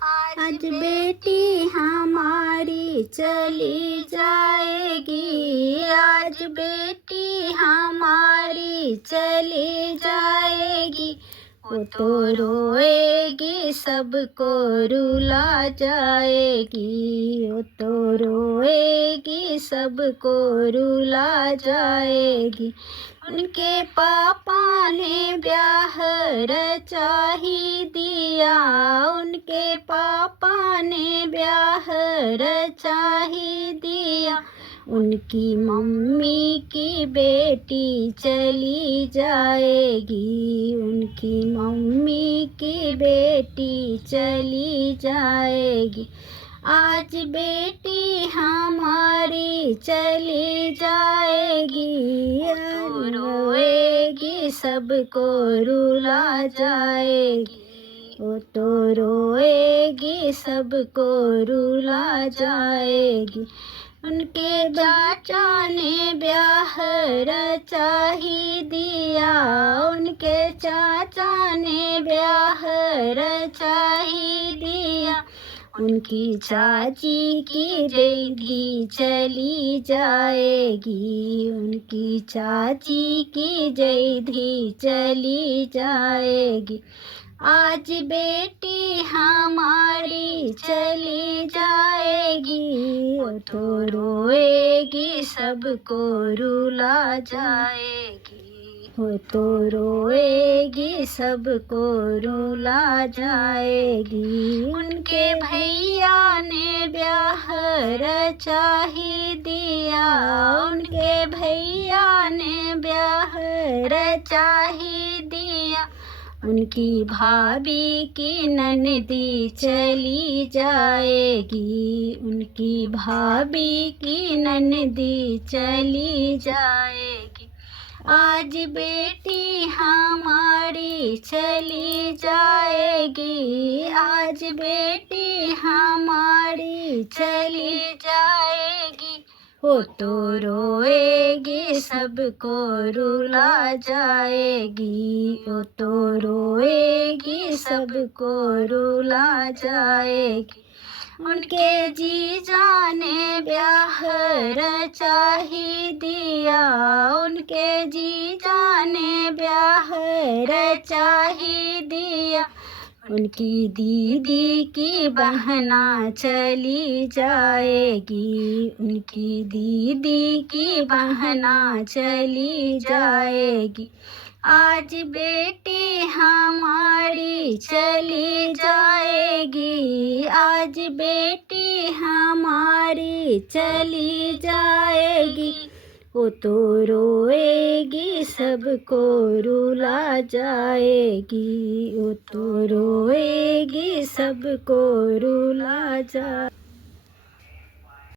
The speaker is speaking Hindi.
आज बेटी हमारी चली जाएगी, आज बेटी हमारी चली जाएगी। वो तो रोएगी सबको रुला जाएगी, वो तो रोएगी सबको रुला जाएगी। उनके पापा ने ब्याह रचा ही दिया, उनके पापा ने ब्याह रचा ही दिया। उनकी मम्मी की बेटी चली जाएगी, उनकी मम्मी की बेटी चली जाएगी। आज बेटी हमारी चली जाएगी, रोएगी सबको रुला जाएगी, वो तो रोएगी सबको रुला जाएगी। उनके चाचा ने ब्याह रचा ही दिया, उनके चाचा ने ब्याह रचा ही दिया। उनकी चाची की जैदी चली जाएगी, उनकी चाची की जैदी चली जाएगी। आज बेटी हमारी चली जाएगी, वो तो रोएगी सबको रुला जाएगी, वो तो रोएगी सबको रुला जाएगी। उनके भैया ने ब्याह रचा ही दिया, उनके भैया ने ब्याह रचा ही दिया। उनकी भाभी की ननदी चली जाएगी, उनकी भाभी की ननदी चली जाएगी। आज बेटी हमारी चली जाएगी, आज बेटी हमारी चली जाएगी। वो तो रोएगी सबको रुला जाएगी, वो तो रोएगी सबको रुला जाएगी। उनके जीजा ने ब्याह रचा ही दिया, उनके जीजा ने ब्याह रचा ही दिया। उनकी दीदी की बहना चली जाएगी, उनकी दीदी की बहना चली जाएगी। आज बेटी हमारी चली जाएगी, आज बेटी हमारी चली जाएगी। वो तो रोएगी सबको रुला जाएगी, वो तो रोएगी सबको रुला जाएगी।